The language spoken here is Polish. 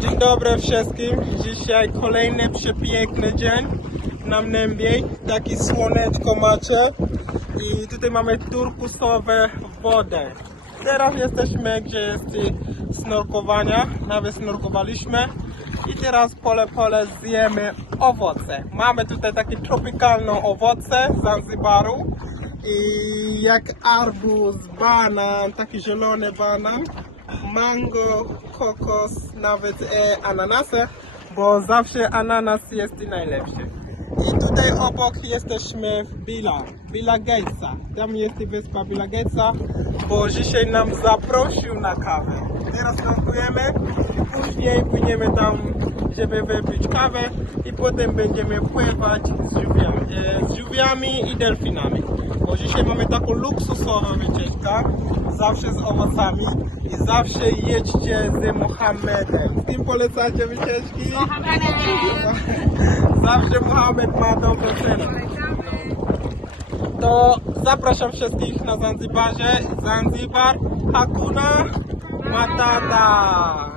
Dzień dobry wszystkim. Dzisiaj kolejny przepiękny dzień na Mnębiej. Taki słoneczko macie. I tutaj mamy turkusowe wodę. Teraz jesteśmy gdzie jest snorkowania. Nawet snorkowaliśmy. I teraz pole pole zjemy owoce. Mamy tutaj takie tropikalne owoce z Zanzibaru. I jak arbuz, banan, taki zielony banan, mango, kokos, nawet e, ananasy, bo zawsze ananas jest najlepszy. I tutaj obok jesteśmy w Bila, Bila Gatesa. Tam jest wyspa Bila Gatesa, bo dzisiaj nam zaprosił na kawę. Teraz tankujemy i później płyniemy tam, żeby wypić kawę i potem będziemy pływać z żółwiami, e, z żółwiami i delfinami. Bo dzisiaj mamy taką luksusową wycieczkę, zawsze z owocami i zawsze jedźcie z Mohamedem. Z kim polecacie wycieczki? Zawsze Mohamed ma dobrą cenę. To zapraszam wszystkich na Zanzibarze. Zanzibar, Hakuna Matata.